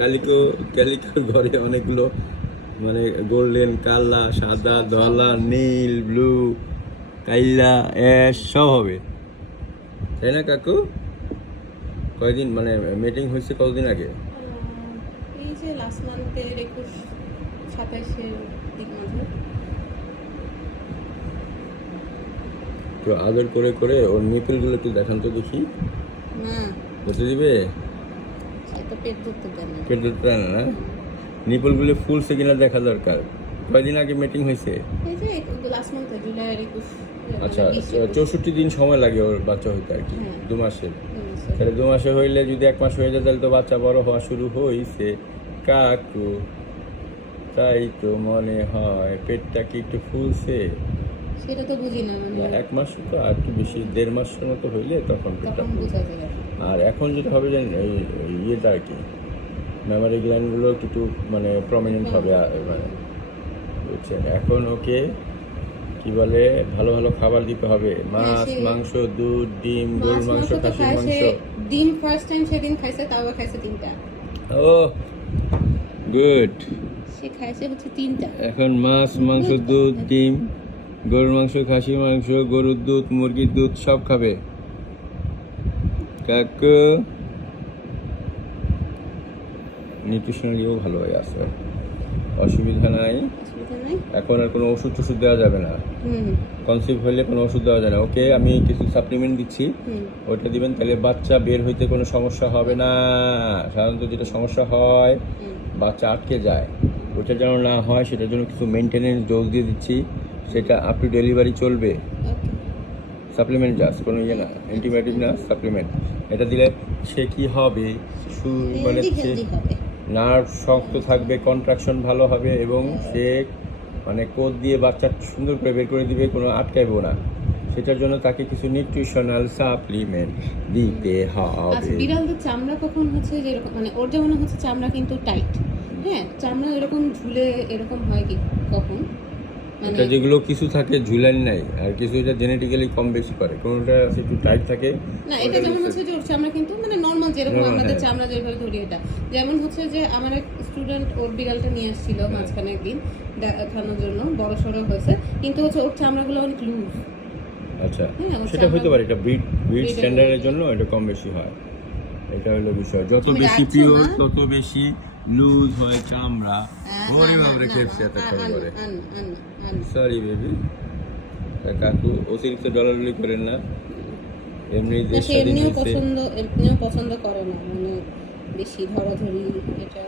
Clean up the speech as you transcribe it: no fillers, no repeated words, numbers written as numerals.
কালিকো ক্যালিকোর ঘরে অনেকগুলো মানে গোল্ডেন, কালা, সাদা, ধলা, নীল, ব্লু, কাইলা, অ্যাশ সব হবে, তাই না কাকু? কয়দিন মানে মিটিং হয়েছে কতদিন আগে? এই যে লাস্ট মান্থের 21-27 দিক মাঝে। তো আদর করে করে ওর নিপেলগুলো একটু দেখান তো দেখি। না, হতে দিবে? সে তো পেট ধরতে দেয় না। পেট ধরতে দেয় না? নিপলগুলো ফুলছে কিনা দেখা দরকার। কয়দিন আগে মিটিং হয়েছে? এই যে লাস্ট মান্থে জুলাইয়ের 21 আচ্ছা, 64 দিন সময় লাগে ওর বাচ্চা হইতে আর কি, হ্যাঁ। 2 মাসের। তাহলে 2 মাসে হইলে যদি 1 মাস হয়ে যায় তাহলে তো বাচ্চা বড় হওয়া শুরু হয়েছে কাকু। তাই তো মনে হয় পেটটা কি একটু ফুলছে? সেটা তো বুঝি না, মানে 1 মাস তো আর একটু বেশি, 1.5 মাসের মতো হইলে তখন পেটটা তখন বোঝা যায়। আর এখন যেটা হবে জানেন এই ইয়েটা আর কি, মেমারি গ্ল্যান্ডগুলো একটু মানে প্রমিনেন্ট হবে মানে, বুঝছেন? এখন ওকে কি বলে ভালো ভালো খাবার দিতে হবে, মাছ, মাংস, দুধ, ডিম, গরুর মাংস, খাসির মাংস। ডিম ফার্স্ট টাইম সেদিন খাইছে, তাও খাইছে 3টা। ও গুড। সে খাইছে হচ্ছে 3টা। এখন মাছ, মাংস, দুধ, ডিম, গরুর মাংস, খাসির মাংস, গরুর দুধ, মুরগির দুধ সব খাবে কাকু। নিউট্রিশনালিও ভালো হয়ে আছে, অসুবিধা নাই। অসুবিধা নাই। এখন আর কোনো ওষুধ টষুধ দেওয়া যাবে না, কনসিভ হইলে কোনো ওষুধ দেওয়া যায় না। ওকে আমি কিছু সাপ্লিমেন্ট দিচ্ছি, ওইটা দিবেন, তাহলে বাচ্চা বের হইতে কোনো সমস্যা হবে না। সাধারণত যেটা সমস্যা হয় বাচ্চা আটকে যায়, ওইটা যেন না হয় সেটার জন্য কিছু মেনটেনেন্স ডোজ দিয়ে দিচ্ছি, সেটা আপ টু ডেলিভারি চলবে। সাপ্লিমেন্ট জাস্ট, কোনো ইয়ে না, অ্যান্টিবায়োটিক না, সাপ্লিমেন্ট। এটা দিলে সে কি হবে, মানে নার্ভ শক্ত থাকবে, কন্ট্রাকশন ভালো হবে এবং সে মানে কোদ দিয়ে বাচ্চা সুন্দর করে বের করে দিবে, কোনো আটকাইবো না। সেটার জন্য তাকে কিছু নিউট্রিশনাল সাপ্লিমেন্ট দিতে হবে। বিড়ালদের চামড়া কখন হচ্ছে যে এরকম, মানে ওর যেমন হচ্ছে চামড়া কিন্তু টাইট, হ্যাঁ, চামড়া এরকম ঝুলে এরকম হয় কি কখন? এটা যেগুলো কিছু থাকে ঝুলান নাই, আর কিছু এটা জেনেটিক্যালি কম বেশি করে, কোনোটা একটু টাইট থাকে না। এটা যেমন হচ্ছে যে ওর চামড়া কিন্তু মানে নর্মাল যেরকম আমাদের চামড়া যেভাবে ধরি, এটা যেমন হচ্ছে যে আমার এক স্টুডেন্ট ওর বিড়ালটা নিয়ে আসছিল মাঝখানে একদিন দেখানোর জন্য, বড় সড়ো হয়েছে, কিন্তু হচ্ছে ওর চামড়াগুলো অনেক লুজ। আচ্ছা, সেটা হইতে পারে, এটা ব্রিড স্ট্যান্ডার্ডের জন্য এটা কম বেশি হয়। এটা হলো বিষয়, যত বেশি পিওর তত বেশি লুজ হয় চামড়া। ওরে বাবারে, খেপছে এতক্ষণ করে। সরি বেবি, কাকু অতিরিক্ত ডলাডলি করেন না, এমনিও পছন্দ করে না, মানে বেশি ধরাধরি এটা